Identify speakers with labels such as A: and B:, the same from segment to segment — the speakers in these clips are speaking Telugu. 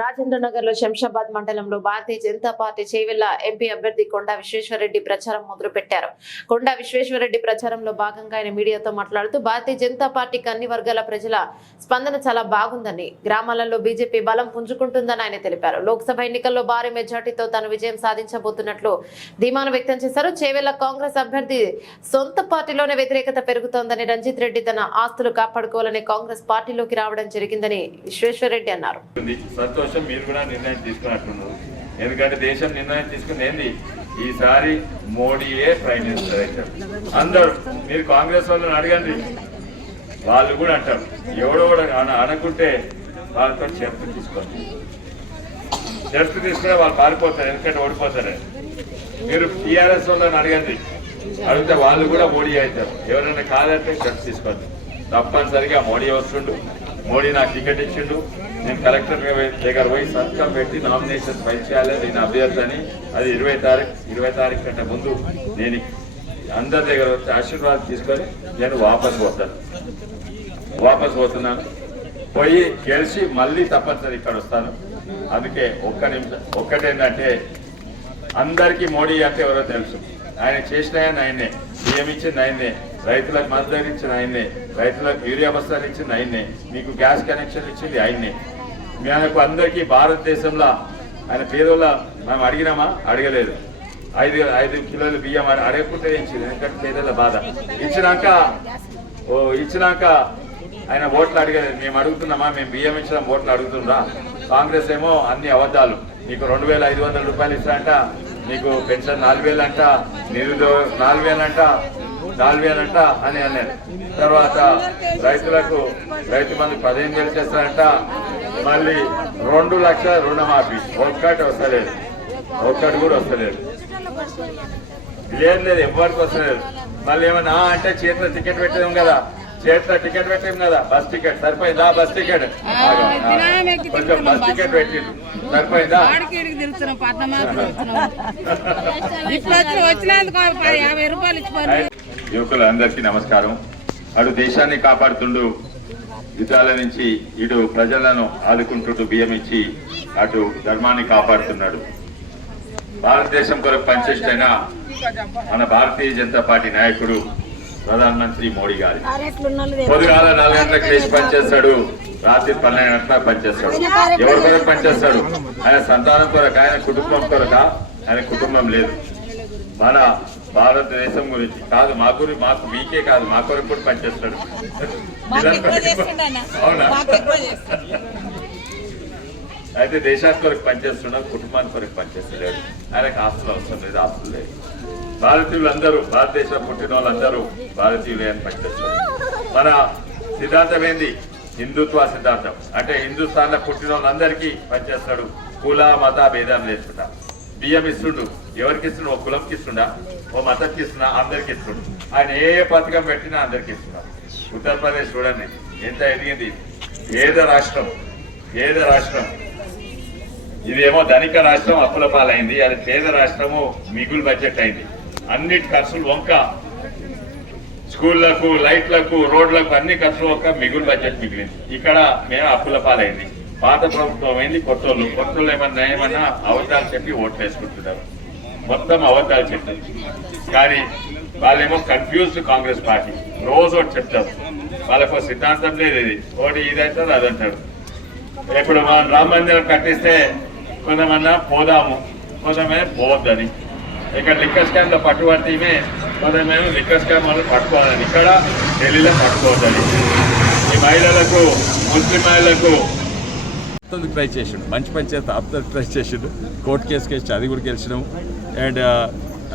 A: రాజేంద్ర నగర్లో శంషాబాద్ మండలంలో భారతీయ జనతా పార్టీ చేవెళ్ళ ఎంపీ అభ్యర్థి కొండా విశ్వేశ్వరరెడ్డి ప్రచారం మొదలు పెట్టారు కొండా విశ్వేశ్వరరెడ్డి ప్రచారంలో భాగంగా ఆయన మీడియాతో మాట్లాడుతూ భారతీయ జనతా పార్టీకి అన్ని వర్గాల ప్రజల స్పందన చాలా బాగుందని గ్రామాలలో బీజేపీ బలం పుంజుకుంటుందని ఆయన తెలిపారు. లోక్సభ ఎన్నికల్లో భారీ మెజార్టీతో తాను విజయం సాధించబోతున్నట్లు ధీమాను వ్యక్తం చేశారు. చేవెళ్ళ కాంగ్రెస్ అభ్యర్థి సొంత పార్టీలోనే వ్యతిరేకత పెరుగుతోందని రంజిత్ రెడ్డి తన ఆస్తులు కాపాడుకోవాలని కాంగ్రెస్ పార్టీలోకి రావడం జరిగిందని విశ్వేశ్వరరెడ్డి అన్నారు.
B: కోసం మీరు కూడా నిర్ణయం తీసుకున్నట్టున్నారు. ఎందుకంటే దేశం నిర్ణయం తీసుకుంది ఈసారి మోడీయే ప్రైమ్ మినిస్టర్ అవుతారు అందరూ మీరు కాంగ్రెస్ వాళ్ళని అడగండి. వాళ్ళు కూడా అంటారు ఎవడో అనుకుంటే వాళ్ళతో చర్చ తీసుకోండి. చర్చ తీసుకునే వాళ్ళు పారిపోతారు ఎందుకంటే ఓడిపోతారు. మీరు టీఆర్ఎస్ వాళ్ళని అడగండి. అడిగితే వాళ్ళు కూడా మోడీ అవుతారు. ఎవరైనా కాదంటే చర్చ తీసుకోండి. తప్పనిసరిగా మోడీ వస్తుండు. మోడీ నాకు టికెట్ ఇచ్చిండు. నేను కలెక్టర్ దగ్గర పోయి సంతకం పెట్టి నామినేషన్ ఫైల్ చేయాలి. నేను అభ్యర్థి అని అది ఇరవై తారీఖు ఇరవై తారీఖు కంటే ముందు నేను అందరి దగ్గర వచ్చి ఆశీర్వాదం తీసుకొని నేను వాపస్ పోతాను. వాపస్ పోతున్నాను. పోయి గెలిచి మళ్ళీ తప్పనిసరి ఇక్కడ వస్తాను. అందుకే ఒక్క నిమిషం ఒక్కటేంటంటే అందరికీ మోడీ అంటే ఎవరో తెలుసు. ఆయన చేసిన ఆయన్నే. బియ్యం ఇచ్చింది ఆయన్నే. రైతులకు మద్దతు ఇచ్చిన ఆయన్నే. రైతులకు యూరియా బస్తాలు ఇచ్చింది ఆయన్నే. మీకు గ్యాస్ కనెక్షన్ ఇచ్చింది ఆయన్నే. మనకు అందరికీ భారతదేశంలో ఆయన పేదోళ్ళ మనం అడిగినామా? అడగలేదు. ఐదు ఐదు కిలోలు బియ్యం అని అడగకుంటే ఇచ్చింది ఎందుకంటే పేదల బాధ. ఇచ్చినాక ఓ ఇచ్చినాక ఆయన ఓట్లు అడిగలేదు. మేము అడుగుతున్నామా? మేము బియ్యం ఇచ్చినాం ఓట్లు అడుగుతుందా కాంగ్రెస్ ఏమో అన్ని అబద్ధాలు. నీకు రెండు వేల ఐదు వందల రూపాయలు ఇస్తారంట. నీకు పెన్షన్ నాలుగు వేలు అంట. నిరుద్యోగ నాలుగు వేలు అంట. నాలుగు వేలు అంట అని అన్నారు. తర్వాత రైతులకు రైతు మంది పదిహేను వేలు చేస్తారంట. మళ్ళీ రెండు లక్షల రుణమాఫీ. ఒక్కటి వస్తలేదు. ఒక్కటి కూడా వస్తలేదు. లేదు లేదు ఎవరికి వస్తలేదు. మళ్ళీ ఏమన్నా అంటే చేతిలో టికెట్ పెట్టాం కదా. చేతిలో టికెట్ పెట్టాం కదా బస్ టికెట్ సరిపోయిందా బస్ టికెట్. కొంచెం బస్ టికెట్ పెట్టిండు. సరిపోయిందా? యువకులందరికీ నమస్కారం. అటు దేశాన్ని కాపాడుతుండు యుద్ధాల నుంచి ఇటు ప్రజలను ఆదుకుంటుంటూ బియ్యం ఇచ్చి అటు ధర్మాన్ని కాపాడుతున్నాడు. భారతదేశం కొరకు పనిచేసిన మన భారతీయ జనతా పార్టీ నాయకుడు ప్రధానమంత్రి మోడీ గారి. పొద్దుగాల నాలుగు గంటలకు లేచి పనిచేస్తాడు రాత్రి పన్నెండు గంటలకు పనిచేస్తాడు. ఎవరి కొరకు పనిచేస్తాడు? ఆయన సంతానం కొరకు ఆయన కుటుంబం కొరక ఆయన కుటుంబం లేదు. మన భారతదేశం గురించి. కాదు మా గురించి మాకు మీకే కాదు మా కొరకు కూడా పనిచేస్తాడు. అవునా? అయితే దేశానికి కొరకు పనిచేస్తున్నాడు కుటుంబానికి కొరకు పనిచేస్తలేడు ఆయనకు ఆస్తులు అవసరం లేదు ఆస్తులు లేదు భారతీయులందరూ భారతదేశం పుట్టిన వాళ్ళందరూ భారతీయులే అని పనిచేస్తారు మన సిద్ధాంతం ఏంది? హిందుత్వ సిద్ధాంతం. అంటే హిందుస్థాన్లో పుట్టిన వాళ్ళందరికీ పనిచేస్తాడు కుల మత భేదం లేకుండా. బియ్యం ఇస్తుండు ఎవరికి ఇస్తుండు? ఓ కులంకి ఇస్తుండా? ఓ మతంకి ఇస్తున్నా అందరికి ఇస్తుండు. ఆయన ఏ పథకం పెట్టినా అందరికి ఇస్తున్నారు ఉత్తరప్రదేశ్ చూడండి ఎంత ఎదిగింది? పేద రాష్ట్రం పేద రాష్ట్రం. ఇదేమో ధనిక రాష్ట్రం అప్పుల పాలైంది అది పేద రాష్ట్రము మిగులు బడ్జెట్ అయింది. అన్నిటి ఖర్చులు వంక. స్కూళ్ళకు లైట్లకు రోడ్లకు అన్ని ఖర్చులు వంక మిగులు బడ్జెట్ మిగిలింది. ఇక్కడ మేము అప్పుల పాలైంది. పాత ప్రభుత్వం అయింది కొత్త వాళ్ళు ఏమన్నా ఏమన్నా అబద్ధాలు చెప్పి ఓట్లు వేసుకుంటున్నారు. మొత్తం అబద్ధాలు చెప్పారు. కానీ వాళ్ళేమో కన్ఫ్యూజ్డ్ కాంగ్రెస్ పార్టీ. రోజు ఒకటి చెప్తారు. వాళ్ళకు సిద్ధాంతం లేదు ఇది. ఒకటి ఇది అంటారు అది అంటారు ఇప్పుడు మనం రామ మందిరం కట్టిస్తే కొంతమన్నా పోదాము. కొంతమంది పోవద్దని. ఇక్కడ లిక్కర్ స్కామ్లో పట్టుబడితేమే కొంతమేమో కొంతమంది లిక్కర్ స్కామ్ వాళ్ళు పట్టుకోవాలని. ఇక్కడ ఢిల్లీలో పట్టుకోవద్దని. ఈ మహిళలకు ముస్లిం మహిళలకు
C: అత్తందుకు ట్రై చేసిండు. మంచి పని చేత ట్రై చేసిండు. కోర్టు కేసు కేసు అది కూడా గెలిచినాం. అండ్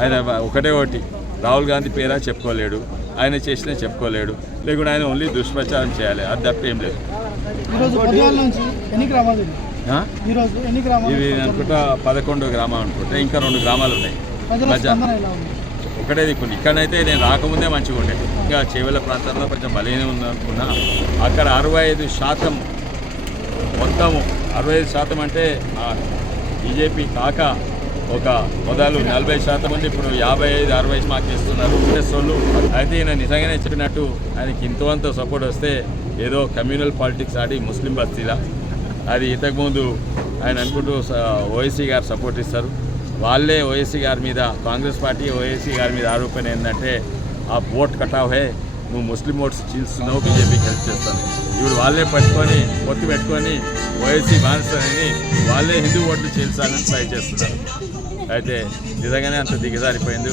C: ఆయన ఒకటే ఒకటి రాహుల్ గాంధీ పేరా చెప్పుకోలేడు. ఆయన చేసినా చెప్పుకోలేడు. లేకుంటే ఆయన ఓన్లీ దుష్ప్రచారం చేయాలి. అది తప్ప ఏం లేదు.
D: ఇవి?
C: అనుకుంటా పదకొండు గ్రామాలు అనుకుంటా. ఇంకా రెండు గ్రామాలు ఉన్నాయి. ఒకటే దిక్కుంది ఇక్కడైతే నేను రాకముందే మంచిగా ఉండేది ఇంకా చేవెళ్ళ ప్రాంతాల్లో కొంచెం బలహీన ఉంది అనుకున్నా అక్కడ అరవై ఐదు శాతం మొత్తము అరవై ఐదు శాతం అంటే బీజేపీ కాక ఒక మొదలు నలభై శాతం ఉంది. ఇప్పుడు యాభై ఐదు అరవై మాకు ఇస్తున్నారు. వాళ్ళు అయితే ఈయన నిజంగానే చెప్పినట్టు ఆయనకి ఇంతవంత సపోర్ట్ వస్తే ఏదో కమ్యూనల్ పాలిటిక్స్ ఆడి ముస్లిం బస్తీలా.
B: అది ఇంతకుముందు ఆయన అనుకుంటూ ఓఎస్సీ గారు సపోర్ట్ ఇస్తారు. వాళ్ళే ఓఎస్సీ గారి మీద కాంగ్రెస్ పార్టీ ఓఎస్సీ గారి మీద ఆరోపణ ఏంటంటే ఆ ఓట్ కటావ్ హే నువ్వు ముస్లిం ఓట్స్ చీల్స్తున్నావు బీజేపీకి హెల్ప్ చేస్తాను. ఇప్పుడు వాళ్ళే పట్టుకొని పొత్తు పెట్టుకొని ఓఎస్సీ మారుస్తానని వాళ్ళే హిందూ ఓట్లు చీల్చాలని ట్రై చేస్తున్నారు. అయితే నిజంగానే అంత దిగజారిపోయింది.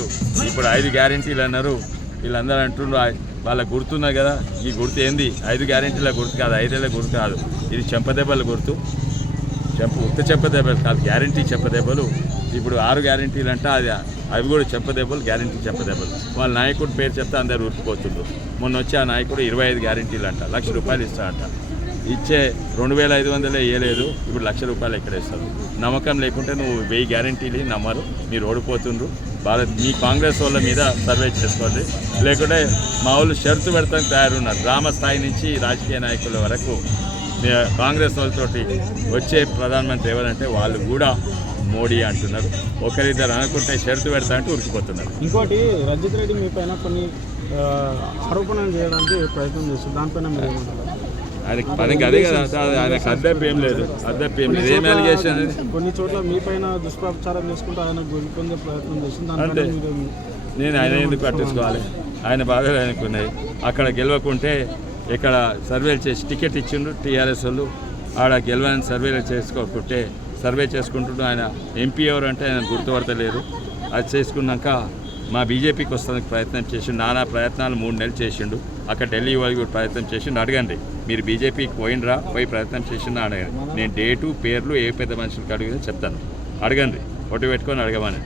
B: ఇప్పుడు ఐదు గ్యారెంటీలు అన్నారు. వీళ్ళందరూ అంటుండ్రు వాళ్ళ గుర్తున్నా కదా ఈ గుర్తు ఏంది? ఐదు గ్యారెంటీల గుర్తు కాదు ఐదేళ్ళ గుర్తు కాదు. ఇది చెంపదెబ్బల గుర్తు. చెంప ఉత్త చెంపదెబ్బలు కాదు గ్యారంటీ చెంపదెబ్బలు. ఇప్పుడు ఆరు గ్యారంటీలు అంటే అది అవి కూడా చెప్పదెబ్బలు గ్యారంటీ చెప్పదెబ్బలు వాళ్ళ నాయకుడి పేరు చెప్తే అందరు ఉరికిపోతుండ్రు మొన్న వచ్చి ఆ నాయకుడు ఇరవై ఐదు గ్యారంటీలు అంట లక్ష రూపాయలు ఇస్తా అంట ఇచ్చే రెండు వేల ఐదు వందలే ఇవ్వలేదు ఇప్పుడు లక్ష రూపాయలు ఎక్కడ ఇస్తారు నమ్మకం లేకుంటే నువ్వు వెయ్యి గ్యారంటీలు నమ్మరు మీరు ఓడిపోతుండ్రు. భారత్ మీ కాంగ్రెస్ వాళ్ళ మీద సర్వే చేసుకోండి. లేకుంటే మా వాళ్ళు షరతు పెడతానికి తయారున్నారు. గ్రామ స్థాయి నుంచి రాజకీయ నాయకుల వరకు మీ కాంగ్రెస్ వాళ్ళతోటి వచ్చే ప్రధానమంత్రి ఎవరంటే వాళ్ళు కూడా మోడీ అంటున్నారు. ఒకరిద్దరు అనుకుంటే షరతు పెడతా అంటే ఉరికిపోతున్నారు.
E: ఇంకోటి రజిత్ రెడ్డి మీ పైన కొన్ని ఆరోపణలు చేయడానికి ప్రయత్నం చేస్తారు. దానిపైన మీరు ఏమంటారు?
B: ఆయనకి పనికి అదే కదా ఆయనకు అద్దెపు ఏం లేదు. అద్దెపు ఏం లేదు. ఏం అలిగేషన్ అనేది
E: కొన్ని చోట్ల మీ పైన దుష్ప్రచారం చేసుకుంటూ ఆయన గొలుపొందే ప్రయత్నం చేస్తుంది
B: అంతే. నేను ఆయన ఎందుకు పట్టించుకోవాలి? ఆయన బాగా ఆయనకున్నాయి. అక్కడ గెలవకుంటే ఇక్కడ సర్వేలు చేసి టికెట్ ఇచ్చిండు టీఆర్ఎస్ వాళ్ళు. ఆడ గెలవని సర్వేలు చేసుకోకుంటే సర్వే చేసుకుంటుంటే ఆయన ఎంపీ ఎవరు అంటే ఆయన గుర్తుపడతలేదు. అది చేసుకున్నాక మా బీజేపీకి వస్తానికి ప్రయత్నం చేసిండు నానా ప్రయత్నాలు మూడు నెలలు చేసిండు. అక్కడ ఢిల్లీ వాళ్ళకి కూడా ప్రయత్నం చేసిండు అడగండి. మీరు బీజేపీకి పోయినరా పోయి ప్రయత్నం చేసిండు అడగండి. నేను డేటు పేర్లు ఏ పెద్ద మనుషులకు అడిగితే చెప్తాను. అడగండి. ఒట్టి పెట్టుకొని అడగమని.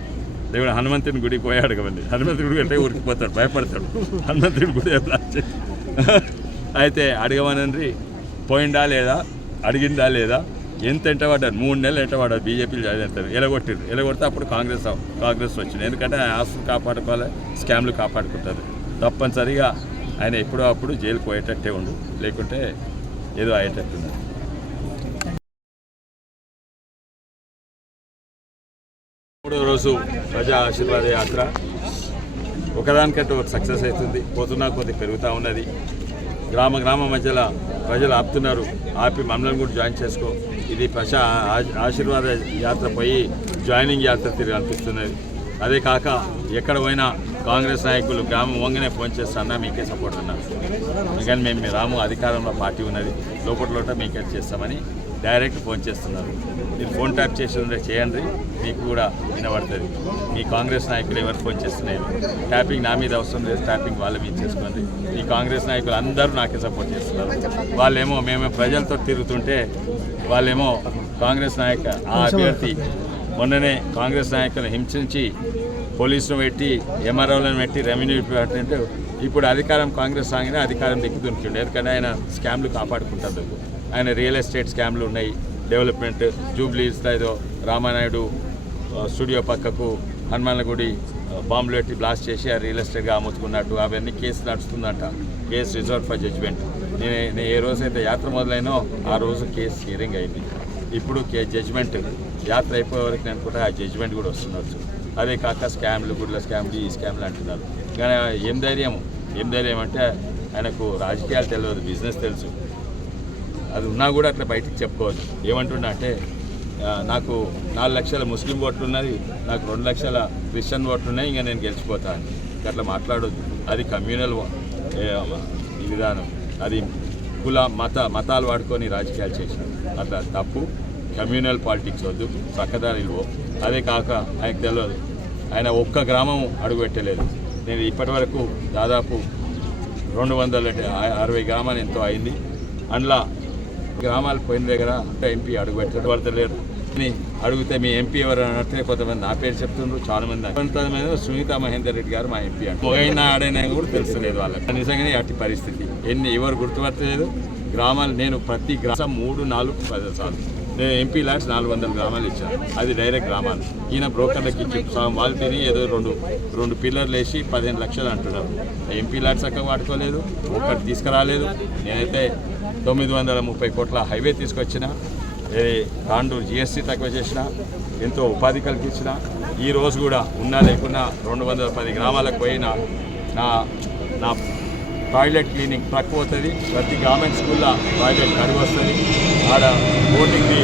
B: దేవుడు హనుమంతుని గుడికి పోయి అడగమండి. హనుమంతుడి గుడి అంటే ఉరికిపోతాడు భయపడతాడు. హనుమంతుడి గుడి అయితే అడగమనండి. పోయిందా లేదా? అడిగిందా లేదా? ఎంత ఎంటబడ్డారు మూడు నెలలు ఎంటబడ్డారు బీజేపీలు చదివేస్తారు ఎలగొట్టారు ఎలగొడితే అప్పుడు కాంగ్రెస్ కాంగ్రెస్ వచ్చింది. ఎందుకంటే ఆయన ఆస్తులు కాపాడుకోవాలి స్కామ్లు కాపాడుకుంటారు తప్పనిసరిగా ఆయన ఎప్పుడో అప్పుడు జైలు పోయేటట్టే ఉండు. లేకుంటే ఏదో అయ్యేటట్టున్నారు మూడో రోజు ప్రజా ఆశీర్వాద యాత్ర. ఒకదానికంటే ఒకటి సక్సెస్ అవుతుంది. పోతున్నా కొద్ది పెరుగుతూ ఉన్నది. గ్రామ గ్రామ మధ్యలో ప్రజలు ఆపుతున్నారు. ఆపి మమ్మల్ని కూడా జాయిన్ చేసుకో. ఇది పశ ఆశీర్వాద యాత్ర పోయి జాయినింగ్ యాత్ర తిరిగి అనిపిస్తున్నది. అదే కాక ఎక్కడ పోయినా కాంగ్రెస్ నాయకులు గ్రామం వంగనే ఫోన్ చేస్తున్నా మీకే సపోర్ట్ ఉన్నారు అందుకని మేము రాము అధికారంలో పార్టీ ఉన్నది. లోపల లోట మీకే చేస్తామని డైరెక్ట్ ఫోన్ చేస్తున్నారు. మీరు ఫోన్ ట్యాప్ చేసి ఉంటే చేయండి మీకు కూడా వినబడుతుంది. మీ కాంగ్రెస్ నాయకులు ఎవరు ఫోన్ చేస్తున్నారు ట్యాపింగ్ నా మీద అవసరం లేదు ట్యాపింగ్ వాళ్ళ మీద చేసుకోండి. ఈ కాంగ్రెస్ నాయకులు అందరూ నాకే సపోర్ట్ చేస్తున్నారు. వాళ్ళేమో మేము ప్రజలతో తిరుగుతుంటే వాళ్ళేమో కాంగ్రెస్ నాయక ఆ అభ్యర్థి మొన్ననే కాంగ్రెస్ నాయకులను హింసించి పోలీసులు పెట్టి ఎంఆర్ఓలను పెట్టి రెవెన్యూ డిపార్ట్మెంట్ ఇప్పుడు అధికారం కాంగ్రెస్ సాగిన అధికారం దిక్కుతుంటుండే ఎందుకంటే ఆయన స్కామ్లు కాపాడుకుంటారు. ఆయన రియల్ ఎస్టేట్ స్కామ్లు ఉన్నాయి. డెవలప్మెంట్ జూబ్లీస్ ఏదో రామానాయుడు స్టూడియో పక్కకు హనుమాన్ల గుడి బాంబులు పెట్టి బ్లాస్ట్ చేసి ఆ రియల్ ఎస్టేట్గా అమ్ముతున్నట్టు అవన్నీ case నడుస్తుందంట. Case reserve for judgment. నేను నేను ఏ రోజైతే యాత్ర మొదలైనో ఆ రోజు కేసు హియరింగ్ అయింది. ఇప్పుడు కే జడ్జ్మెంట్ యాత్ర అయిపోయే వరకు నేను అనుకుంటా ఆ జడ్జ్మెంట్ కూడా వస్తుండొచ్చు అదే కాక స్కామ్లు గుడ్ల స్కామ్లు ఈ స్కామ్లు అంటున్నారు. కానీ ఏం ధైర్యం ఏం ధైర్యం అంటే ఆయనకు రాజకీయాలు తెలియదు బిజినెస్ తెలుసు. అది ఉన్నా కూడా అట్లా బయటికి చెప్పుకోవచ్చు ఏమంటున్నా అంటే నాకు నాలుగు లక్షల ముస్లిం ఓట్లు ఉన్నది నాకు రెండు లక్షల క్రిస్టియన్ ఓట్లు ఉన్నాయి ఇంకా నేను గెలిచిపోతాను అట్లా మాట్లాడొద్దు. అది కమ్యూనల్ ఈ విధానం. అది కుల మత మతాలు వాడుకొని రాజకీయాలు చేసిన అట్లా తప్పు. కమ్యూనల్ పాలిటిక్స్ వద్దు. చక్కదారిలో అదే కాక ఆయనకు తెలియదు ఆయన ఒక్క గ్రామం అడుగుపెట్టలేదు నేను ఇప్పటి వరకు దాదాపు రెండు వందల అరవై గ్రామాలు ఎంతో అయింది. అందులో గ్రామాలు పోయిన దగ్గర ఎంపీ అడుగు పెట్టడం పడతలేరు అని అడిగితే మీ ఎంపీ ఎవరు అన్నట్టే కొంతమంది నా పేరు చెప్తుండ్రు చాలా మంది కొంతమంది సునీత మహేందర్ రెడ్డి గారు మా ఎంపీ అంటే మొగైనా ఆడైనా కూడా తెలుస్తలేదు వాళ్ళకి. నిజంగానే అట్టి పరిస్థితి. ఎన్ని ఎవరు గుర్తుపట్టలేదు. గ్రామాలు నేను ప్రతి గ్రామం మూడు నాలుగు పది సార్లు. నేను ఎంపీ ల్యాడ్స్ నాలుగు వందల గ్రామాలు ఇచ్చాను అది డైరెక్ట్ గ్రామాలు. ఈయన బ్రోకర్లకి ఇచ్చి సగం వాళ్ళు తిని ఏదో రెండు రెండు పిల్లర్లు వేసి పదిహేను లక్షలు అంటున్నారు. ఎంపీ ల్యాడ్స్ అక్క వాడుకోలేదు ఒక్కటి తీసుకురాలేదు. నేనైతే తొమ్మిది వందల ముప్పై కోట్ల హైవే తీసుకొచ్చిన ఏ తాండూరు జిఎస్టీ తక్కువ చేసిన ఎంతో ఉపాధి కల్పించిన ఈ రోజు కూడా ఉన్నా లేకున్నా రెండు వందల పది గ్రామాలకు పోయిన నా నా టాయిలెట్ క్లీనింగ్ ట్రక్ పోతుంది ప్రతి గవర్నమెంట్ స్కూల్లో టాయిలెట్ కడుగు వస్తుంది. ఆడ బోటింగ్కి